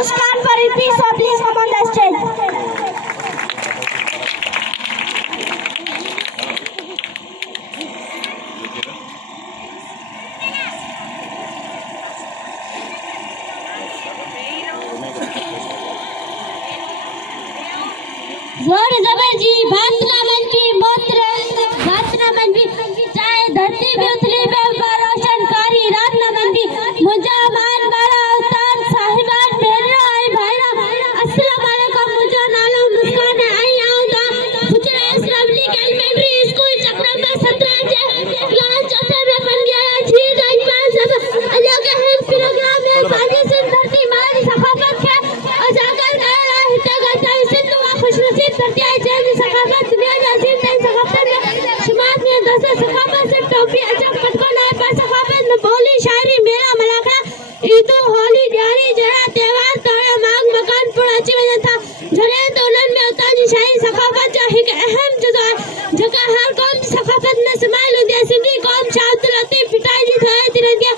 Muskan Farid, please come on the stage. जोर जबर जी बात ना मन की मोत्र बात ना मन भी चाहे धरती भी उथली पे रोशनकारी रात ना मन भी मुझे मान मारा उस्ताद साहिबान मेरा आई भाईरा अस्सलाम वालेकुम मुझे नालो मुस्कान आई आऊंगा गुजरा श्रवणी एलिमेंट्री स्कूल चक्र में 17 क्लास चौथे में बन गया जी एक पास सब अल्लाह का है प्रोग्राम है साजी से धरती मारी सफाफत है और जाकर गया हिता गता इसे तो खुशनसीब धरती है जैसी सफाफत दुनिया नसीब तय सफाफत में शुमात में दस सफाफत से टोपी अजब पटको लाए पर सफाफत में बोली शायरी मेरा मलाका ईद होली दिवाली जरा त्योहार तोड़ा मांग मकान पुराची में था झले दोलन में उताजी शायरी सफाफत जो एक अहम जुज़ है जगह हर कौम सफाफत में समाइल होती सिंधी कौम शाब्द लतीफ पिटाई जी था तिरंगा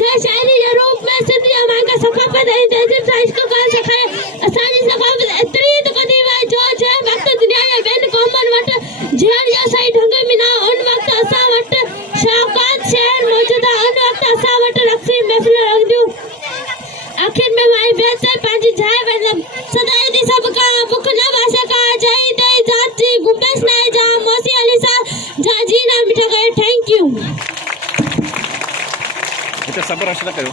जय शायरी के रूप में सिंधी हमारे का सफाफत है तहजीब साइज को कौन सिखाए आसानी सफाफत इतनी तो कदी है जो जय वक्त दुनिया या बेन कॉमन वट जेल या साइड ढंग में ना उन वक्त असा वट शाकात शहर मौजूदा उन वक्त असा वट रखसी महफिल रख दूं आखिर में माई बेत से पाजी जाए मतलब सदाई दी सब का भूख न भाषा का जाई दे जात जी गुम्बेस ना जा मौसी अली सा जा जी ना मिठा गए थैंक यू सबर असला करो।